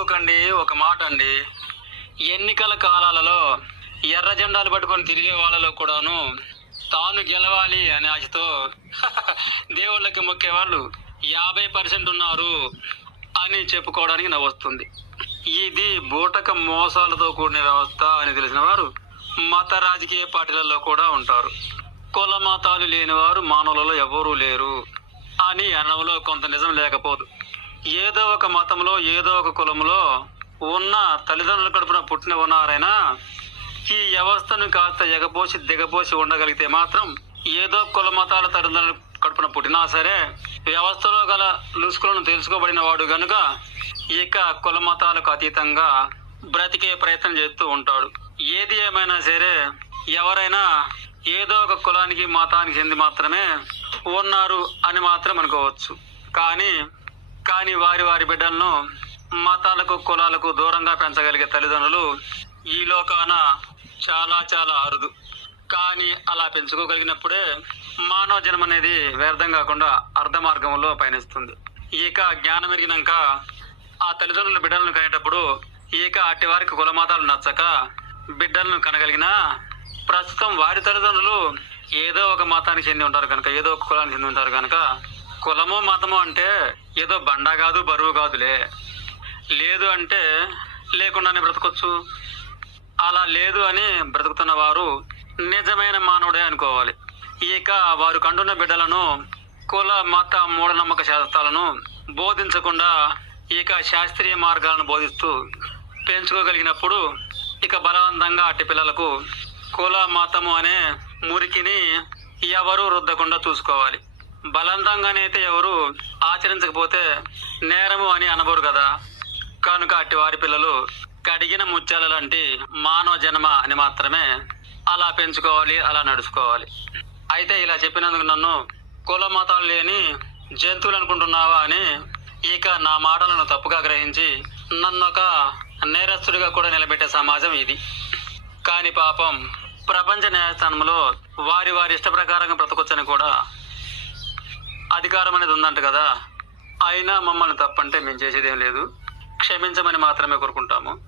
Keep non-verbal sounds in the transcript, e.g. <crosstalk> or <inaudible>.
మర్చిపోకండి ఒక మాట అండి. ఎన్నికల కాలాలలో ఎర్ర జెండాలు పట్టుకొని తిరిగే వాళ్ళలో కూడాను తాను గెలవాలి అనే ఆశతో <laughs> దేవుళ్ళకి మొక్కే వాళ్ళు యాభై పర్సెంట్ ఉన్నారు అని చెప్పుకోవడానికి నవ్వొస్తుంది ఇది బూటక మోసాలతో కూడిన వ్యవస్థ అని తెలిసిన వారు మత రాజకీయ పార్టీలలో కూడా ఉంటారు. కుల మతాలు లేని వారు మానవులలో ఎవరూ లేరు అని అనడంలో కొంత నిజం లేకపోదు. ఏదో ఒక మతంలో ఏదో ఒక కులంలో ఉన్న తల్లిదండ్రుల కడుపున పుట్టిన ఉన్నారైనా ఈ వ్యవస్థను కాస్త ఎగపోసి దిగపోసి ఉండగలిగితే మాత్రం ఏదో కుల మతాల తల్లిదండ్రుల కడుపున పుట్టినా సరే వ్యవస్థలో గల లుసుకులను తెలుసుకోబడిన వాడు గనుక ఇక కుల మతాలకు అతీతంగా బ్రతికే ప్రయత్నం చేస్తూ ఉంటాడు. ఏది ఏమైనా సరే ఎవరైనా ఏదో ఒక కులానికి మతానికి చెంది మాత్రమే ఉన్నారు అని మాత్రం అనుకోవచ్చు. కానీ కానీ వారి వారి బిడ్డలను మతాలకు కులాలకు దూరంగా పెంచగలిగే తల్లిదండ్రులు ఈ లోకాన చాలా చాలా అరుదు. కానీ అలా పెంచుకోగలిగినప్పుడే మానవ జన్మ అనేది వ్యర్థం కాకుండా అర్ధ మార్గంలో పయనిస్తుంది. ఇక జ్ఞానం ఎరిగినాక ఆ తల్లిదండ్రుల బిడ్డలను కనేటప్పుడు ఇక అట్టి వారికి కులమాతాలు నచ్చక బిడ్డలను కనగలిగినా ప్రస్తుతం వారి తల్లిదండ్రులు ఏదో ఒక మతానికి చెంది ఉంటారు కనుక ఏదో ఒక కులానికి చెంది ఉంటారు కనుక కులము మతము అంటే ఏదో బండా కాదు బరువు కాదులే. లేదు అంటే లేకుండానే బ్రతకొచ్చు. అలా లేదు అని బ్రతుకుతున్న వారు నిజమైన మానవుడే అనుకోవాలి. ఇక వారు కంటున్న బిడ్డలను కుల మత మూఢనమ్మక శాస్త్రాలను బోధించకుండా ఇక శాస్త్రీయ మార్గాలను బోధిస్తూ పెంచుకోగలిగినప్పుడు ఇక బలవంతంగా అట్టి పిల్లలకు కుల మతము అనే మురికిని ఎవరు రుద్దకుండా చూసుకోవాలి. బలవంతంగానైతే ఎవరు ఆచరించకపోతే నేరము అని అనబోరు కదా. కనుక అట్టి వారి పిల్లలు కడిగిన ముత్యాల లాంటి మానవ జన్మ అని మాత్రమే అలా పెంచుకోవాలి అలా నడుచుకోవాలి. అయితే ఇలా చెప్పినందుకు నన్ను కుల మతాలు లేని జంతువులు అనుకుంటున్నావా అని ఇక నా మాటలను తప్పుగా గ్రహించి నన్ను ఒక నేరస్తుడిగా కూడా నిలబెట్టే సమాజం ఇది. కానీ పాపం ప్రపంచ న్యాయస్థానంలో వారి వారి ఇష్ట ప్రకారంగా బ్రతకొచ్చని కూడా అధికారం అనేది ఉందంట కదా. అయినా మమ్మల్ని తప్పంటే మేము చేసేదేం లేదు. క్షమించమని మాత్రమే కోరుకుంటాము.